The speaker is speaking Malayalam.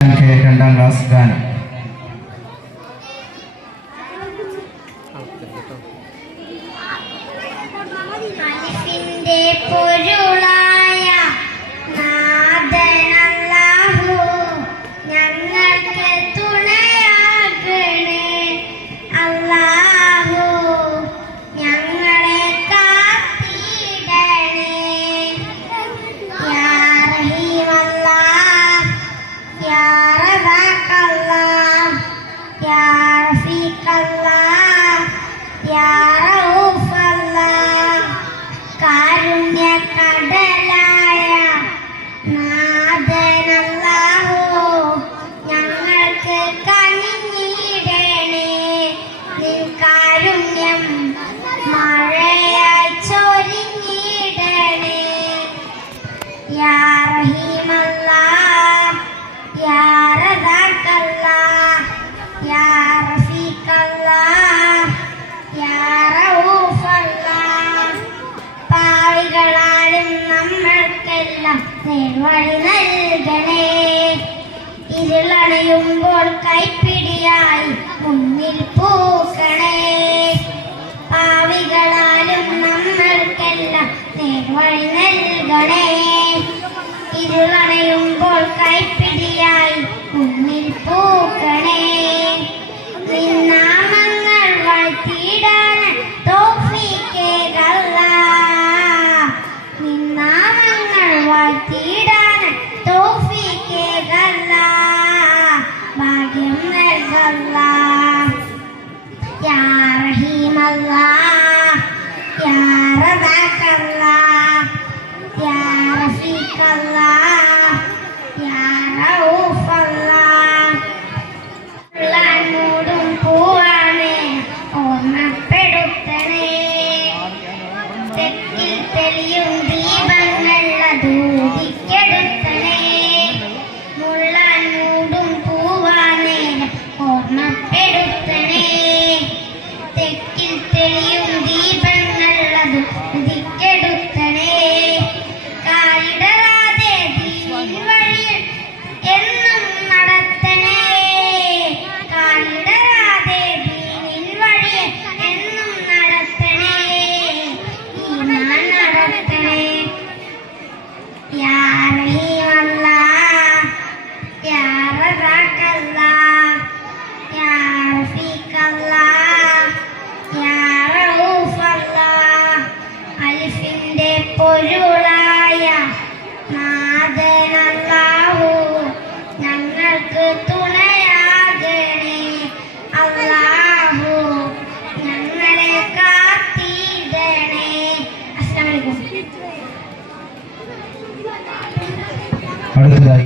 രണ്ടാം ക്ലാസ് ഗാനം. പൊരു വഴി നൽകണേ. ഇരുളണയുമ്പോൾ കൈപ്പിടിയായി മുന്നിൽ പൂക്കണേ. പാവികളാലും നമ്മൾക്കെല്ലാം നേർവഴി നൽകണേ. ഇരുളണയുമ്പോൾ കൈപ്പിടി you. அடுத்ததாக